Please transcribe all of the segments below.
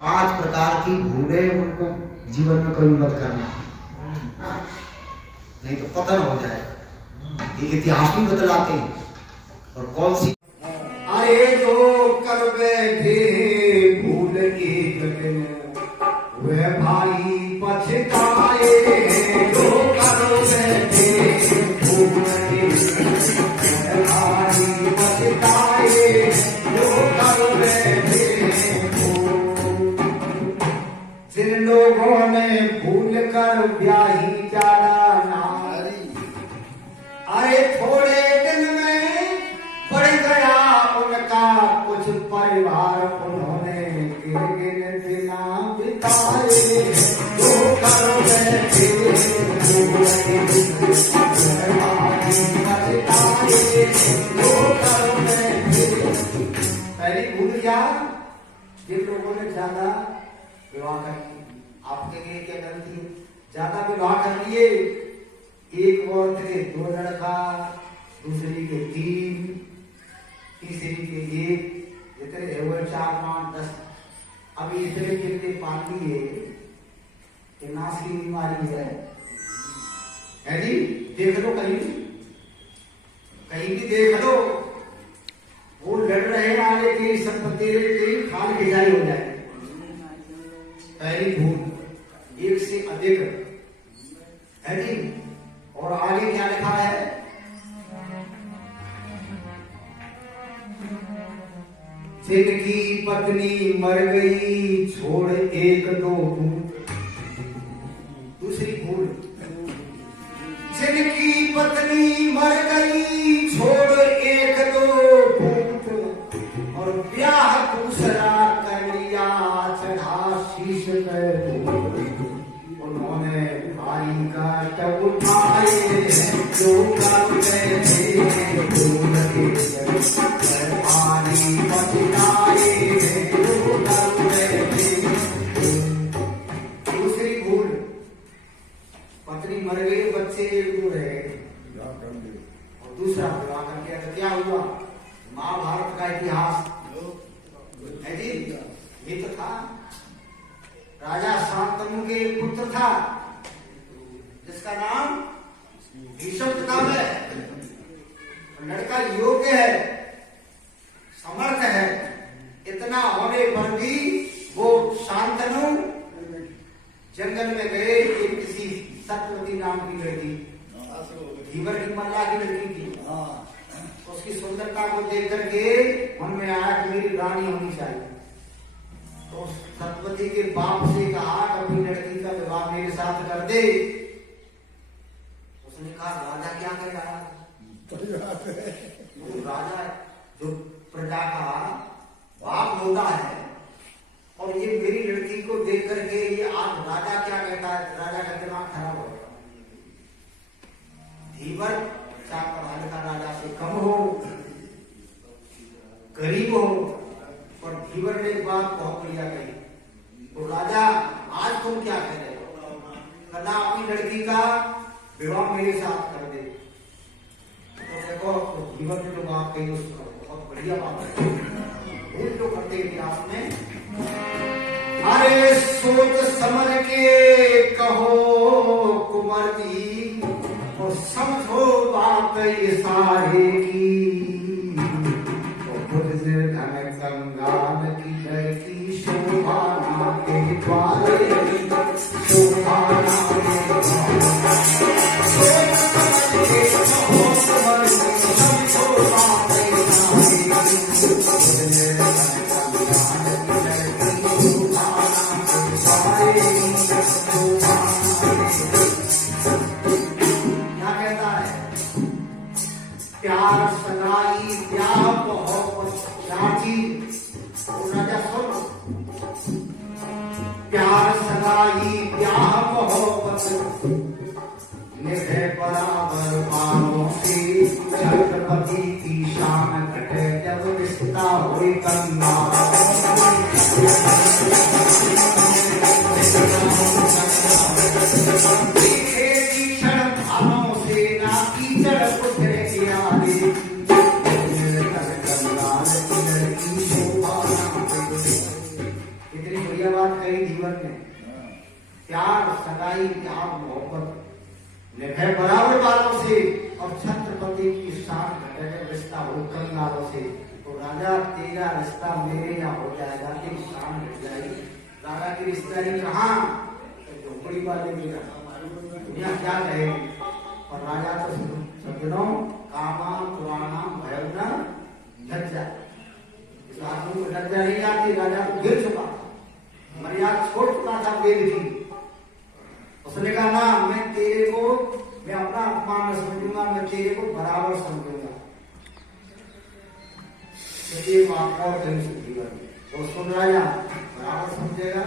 पांच प्रकार की भूलें उनको जीवन में कभी मत करना, नहीं तो पतन हो जाएगा। ये इतिहास भी बतलाते हैं। और कौन सी? अरे जो कर बैठे भूल एक दिन वह भाई पछताए, जो कर बैठे भूल एक दिन भाई पछताए, जो कर बैठे जिन लोगों ने भूल कर ब्याही जाला नारी, अरे थोड़े दिन में बढ़ गया उनका कुछ परिवार, उन्होंने गिन बिना बिताए, जो कर बैठे पहली भूल क्या? जिन लोगों ने ज्यादा विवाह कर लिए, आपके लिए क्या गलती है? ज्यादा विवाह कर लिए, एक औरत के 2 लड़का, दूसरी के 3, तीसरी के 1, जितने हुए 4, 5, 10। अभी इतने जितने पाल लिए कि नाश की बीमारी है जी। देख लो कहीं भी देख लो, वो लड़ रहे वाले की संपत्ति की खाल खिंचाई हो जाए। पहली भूल एक से अधिक है जी। और आगे क्या लिखा है? जिनकी पत्नी मर गई छोड़ 1-2 पूत। दूसरी भूल, जिनकी पत्नी मर गई छोड़ 1-2 पूत, और ब्याह दूसरा कर लिया चढ़ा शीश पे, उन्होंने भाई का टब उठाए, जो कर बैठे भूल के पानी बचताए, जो कर बैठे। दूसरी भूल, पत्नी मर गई, बच्चे 1-2 रह गए और दूसरा विवाह कर दिया, तो क्या हुआ? महाभारत का इतिहास है जी। ये तो था राजा शांतनु के पुत्र था, जिसका नाम भीष्म पितामह है। लड़का योग्य है, समर्थ है, इतना होने पर भी वो शांतनु जंगल में गए। एक किसी सत्यवती नाम की लड़की, धीवर की मल्ला की लड़की थी, उसकी सुंदरता को देख करके मन में आया कि मेरी रानी होनी चाहिए। तो सत्यवती के बाप से कहा कि अपनी लड़की का विवाह मेरे साथ कर दे। उसने कहा राजा क्या कर रहा है? राजा जो प्रजा का बाप होता है, और ये मेरी लड़की को देख करके ये आज राजा क्या कहता है? राजा का दिमाग खराब हो गया। धीवर चाहे पढ़ा लिखा राजा से कम हो, गरीब हो, पर धीवर ने एक बात बहुत बढ़िया कही। तो राजा आज तुम क्या कह रहे हो? कदा अपनी लड़की का विवाह मेरे साथ कर दे। तो देखो, तो धीवर ने जो बात कही उसको बहुत बढ़िया बात है। भूल जो करते इतिहास में, अरे सोच समझ के कहो कुंवर जी, और समझो बात ये सारे की, धन कंगाल की लड़की शोभा नाते द्वारे, शोभा नाते प्यार सगाई प्यार मोहब्बत राजी। राजा सुन, प्यार सगाई प्यार मोहब्बत निभे बराबर बालों से, छत्रपति की शान घटे जब रिश्ता हुई कन्या। कितनी बढ़िया बढ़िया बात कही जीवन में, प्यार सगाई प्यार मोहब्बत निभे बराबर वालों से और छत्रपति की शान घटे रिश्ता हो कम वालों से। तो राजा तेरा रिश्ता मेरे यहाँ हो जाएगा, तेरी शान घट जाएगी। राजा की रिश्तेदारी कहाँ? झोपड़ी वाले मेरा दुनिया क्या कहेगी? और राजा तो सज्जनों कामा पुराना भयवना लज्जा, इस आदमी को लज्जा नहीं आती। राजा तो गिर चुका था, मर्यादा छोड़ चुका था वेद की। उसने कहा ना, मैं तेरे को मैं अपना अपमान न समझूंगा, मैं तेरे को बराबर समझूंगा। ये बात और कहीं सुधी बनी तो सुन राजा बराबर समझेगा,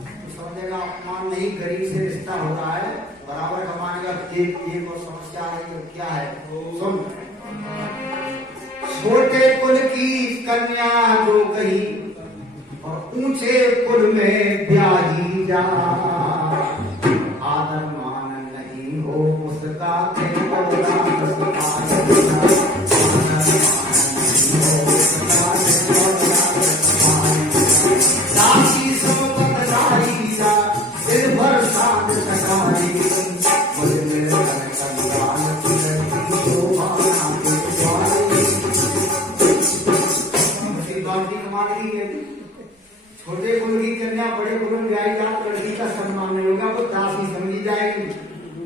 तो समझेगा अपमान नहीं, गरीब से रिश्ता होता है, बराबर कमाएगा। एक और समस्या है, तो क्या है सुन। छोटे कुल की कन्या जो कही और ऊंचे कुल में ब्याही जा, आदर मान नहीं हो उसका दासी सोचत राही जा दिन भर साथ सकाई, मुझे मेरे कंगाल की शोभा छोटे कुल की कन्या बड़े कुल में ब्याही जात लड़की का सम्मान नहीं होगा, वो दासी समझी जाएगी।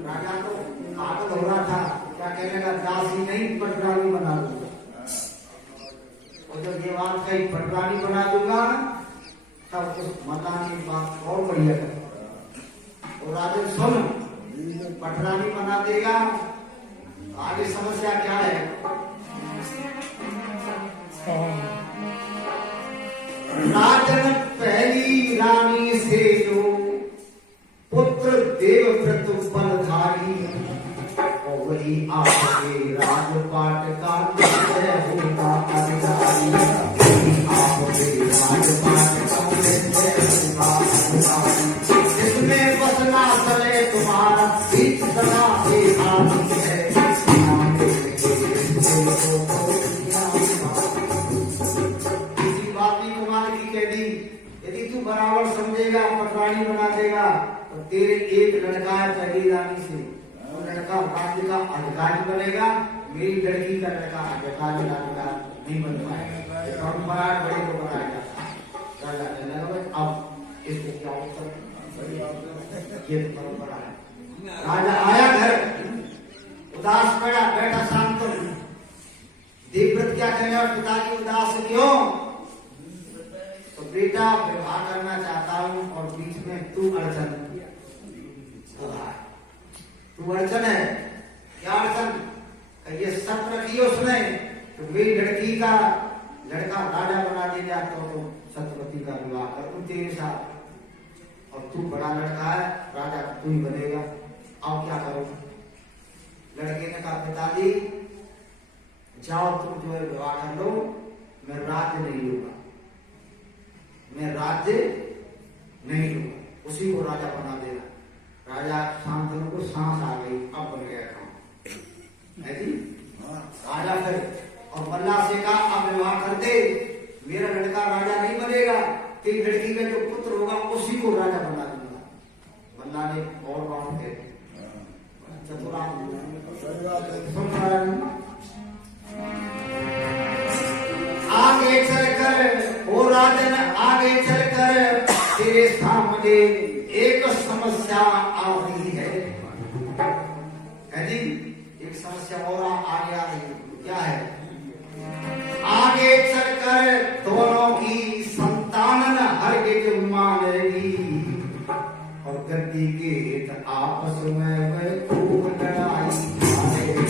राजा तो आकल हो रहा था, क्या कहने का, दासी नहीं पटरानी बना दूंगा। और जब ये बात कही पटरानी बना दूंगा, तब उस मतान की बात और बढ़िया कर। और राजा सुन, पटरानी बना देगा, आगे समस्या क्या है? राजन पहली रानी से जो पुत्र देवव्रत बलधारी, और वही आपके राजपाट का निश्चय होगा अधिकारी। आपके राजपाट का निश्चय होगा अधिकारी, जिसमें बसना चले तुम्हारा बीच सदा से आदि है। यदि तू बराबर समझेगा, पटरानी बना देगा, तो तेरे एक लड़का है पहली रानी से, वो लड़का राज्य का अधिकारी बनेगा, मेरी लड़की का लड़का अधिकारी नहीं बन पाएगा। परंपरा बड़े को बनाया जाता। अब इसको क्या उत्तर? ये परंपरा है। राजा आया घर, उदास पड़ा, बैठा शांत। देवव्रत क्या कहेगा, पिताजी उदास क्यों? तो बेटा विवाह करना चाहता हूं और बीच में तू अड़चन, तू अड़चन है। क्या अड़चन? ये शर्त रखी है उसने, तो मेरी लड़की का लड़का राजा बना देगा, तो छत्रपति का विवाह करूं तेरे साथ, और तू बड़ा लड़का है, राजा तू ही बनेगा। अब क्या करूं? लड़के ने कहा, पिताजी जाओ तुम जो है विवाह कर लो, मैं राज्य नहीं लूंगा, मैं राज्य नहीं लूंगा, उसी को राजा बना देना। राजा शांतनु को सांस आ गई, अब बन गया काम है जी। राजा फिर और बल्ला से कहा, अब विवाह कर दे, मेरा लड़का राजा नहीं बनेगा, तेरी लड़की का जो पुत्र होगा उसी को राजा बना दूंगा। बल्ला ने और बात थे चतुरा आगे चलकर, ओ राजन आगे चलकर तेरे सामने एक समस्या आ रही है जी। एक समस्या और आगे आ रही है, क्या है? आगे चलकर दोनों की संतान हरगिज मानेगी, और गद्दी के हित आपस में वह खूब लड़ाई मानेगी।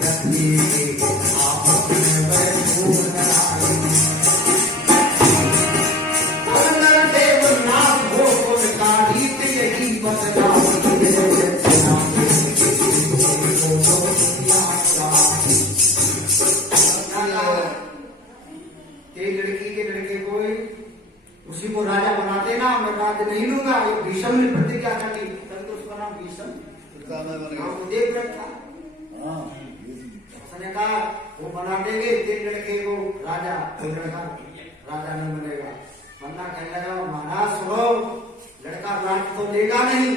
गद्दी के आपस में वह खूब लड़ाई, देवनाथ हो उनका रीत यही बतलाती है। लड़की के लड़के को उसी को राजा बना देना, मैं राज्य नहीं लूंगा। भीष्म ने प्रतिज्ञा कर ली, तो उसका नाम भीष्म देवव्रत था। उसने कहा वो बना देंगे तेरे लड़के को राजा, वो लड़का राजा नहीं बनेगा। वरना कहने लगा महाराज सुनो, लड़का राज तो लेगा नहीं,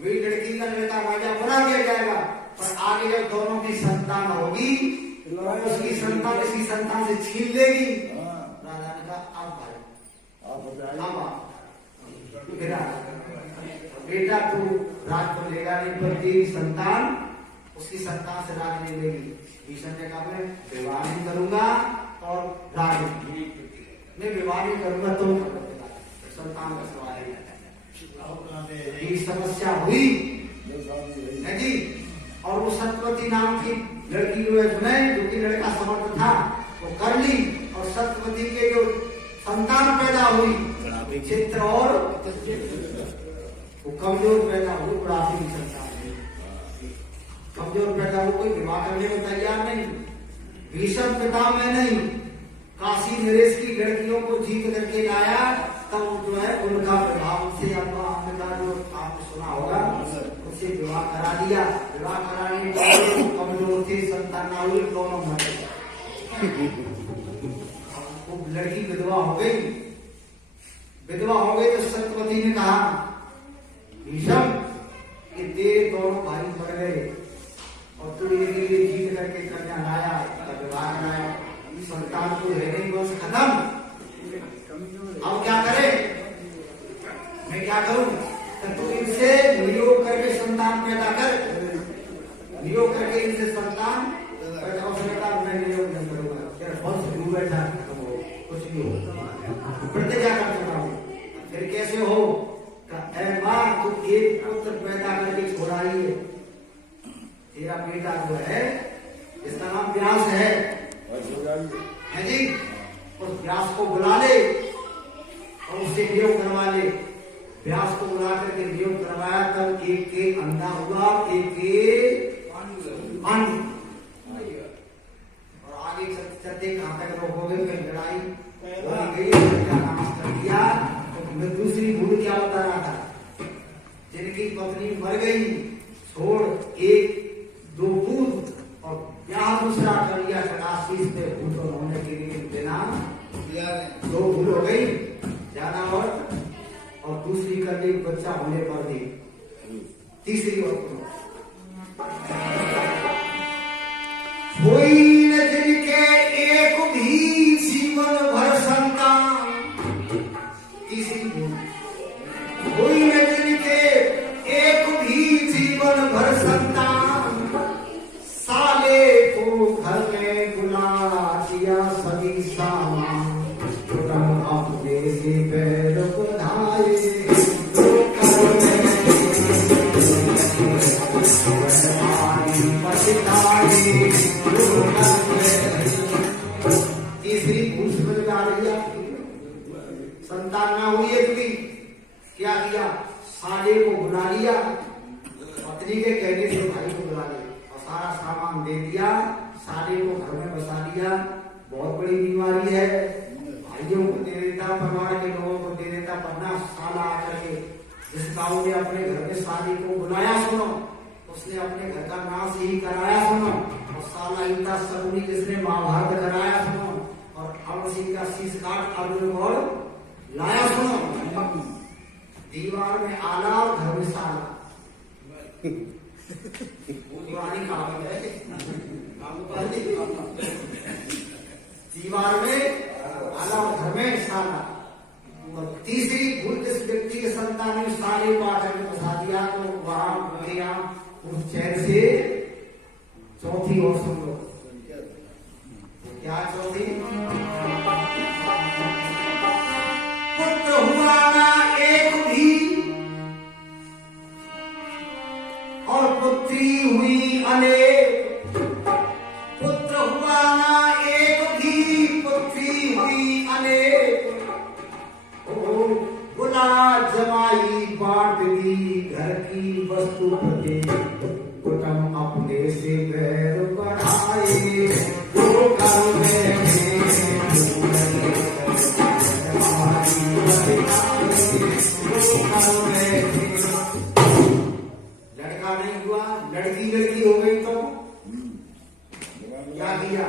वही लड़की का लड़का राजा बना दिया जाएगा, पर आगे जब दोनों की संतान होगी उसकी संतान इसी संतान से छीन लेगी। राजा ने कहा अब भाई अब बेटा तू राज तो लेगा नहीं, पर तेरी संतान उसकी संतान से राज नहीं लेगी। भीष्म ने कहा मैं विवाह नहीं करूंगा और राज मैं विवाह नहीं करूंगा, तुम संतान का सवाल है। समस्या हुई है जी। और वो सत्यवती नाम की लड़की जो कि लड़का समर्थ था वो कर ली, और सत्यवती के जो संतान पैदा हुई चित्र और वो कमजोर पैदा हुई, बुढ़ापे की संतान कमजोर पैदा हुई, कोई विवाह करने को तैयार नहीं। भीष्म पिता में नहीं, काशी नरेश की लड़कियों को जीत करके लाया, तब जो है उनका प्रभाव से अम्मा का जो आपने सुना होगा उससे विवाह करा दिया। विवाह कराने के कमजोर थे, संतान ना हुई, दोनों मर गए। लड़की विधवा हो गई। विधवा हो गई तो सत्यवती ने कहा भीष्म कि तेरे दोनों भाई मर गए और तू इनके लिए जीत करके कन्या लाया, विवाह कराया, संतान को रह गई, बस खत्म। अब क्या करे, मैं क्या करूं? तो तू इनसे नियोग करके संतान पैदा कर, नियोग करके इनसे संतान पैदा हो सकता। मैं नियोग नहीं करूंगा, तेरा बहुत से डूब बैठा, कुछ नहीं हो, प्रतिज्ञा कर चुका हूं। फिर कैसे हो? मां तू एक पुत्र पैदा करके छोड़ा ही है, तेरा बेटा जो है जिसका नाम व्यास है जी, उस व्यास को बुला ले और उससे नियोग करवा ले। व्यास को बुला करके नियोग करवाया, तब एक के अंधा हुआ, एक के अंध। और आगे चलते कहां तक लोग हो गए, कहीं लड़ाई हो गई, नाश कर दिया। तो मैं दूसरी भूल क्या बता रहा था, जिनकी पत्नी मर गई, छोड़ एक दो पूत और ब्याह दूसरा कर लिया, शीश पे भूत होने के लिए बिना दो भूल हो गई ज्यादा, और दूसरी कर ली बच्चा होने पर भी, तीसरी कोई न जिनके एक भी जीवन भर संतान, तीसरी भूल, कोई न जिनके एक भी जीवन भर संतान, साले को घर में बुला दिया सभी सामान, अपने से पैर बढ़ाए, तीसरी भूल समझ में आ रही है। संतान ना हुई है तुम्हें, क्या किया? साले को बुला लिया, पत्नी के कहने से भाई को बुला लिया और सारा सामान दे दिया, साले को घर में बसा लिया। बहुत बड़ी बीमारी है, भाइयों को दे देता, परिवार के लोगों को दे देता, वरना साला आकर के जिस गाँव ने अपने घर में साली को बुलाया, सुनो उसने अपने घर का नाश ही कराया, सुनो, और साला इतना सगुनी जिसने महाभारत कराया, सुनो, और अमर सिंह का शीश काट अर्जुन को लाया, सुनो, दीवार में आला और घर में साला, पुरानी कहावत है, दीवार में आला और घर में साला। और तीसरी भूल, जिस व्यक्ति के संतान ने साले को आकर के बसा दिया, तो वहां उस चैन से चौथी और सुन लो, क्या चौथी? पुत्र हुआ ना एक भी और पुत्री हुई अनेक, पुत्र हुआ ना एक भी, पुत्री हुई अनेक, बुला जमाई बांट दी घर की वस्तु प्रति, कुटुंब अपने से बैर बढ़ाए, जो घर में लड़का नहीं हुआ, लड़की हो गई, तो क्या किया?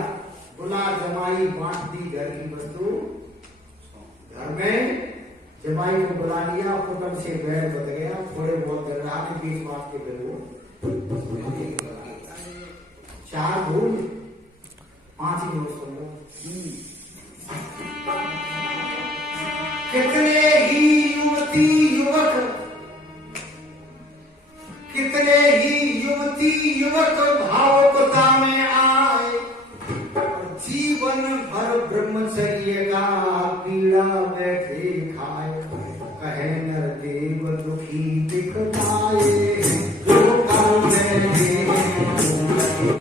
बुला जमाई बांट दी घर की वस्तु, घर में बुला लिया, कुटुंब से बैर बच गया, थोड़े बहुत देर रहा के बीच बात के फिर वो 4 भूल 5 ही दोस्त हो। कितने ही युवती युवक, कितने ही युवती युवक भावुकता में आए, जीवन भर ब्रह्मचर्य का पीड़ा बैठे खाए, कहे न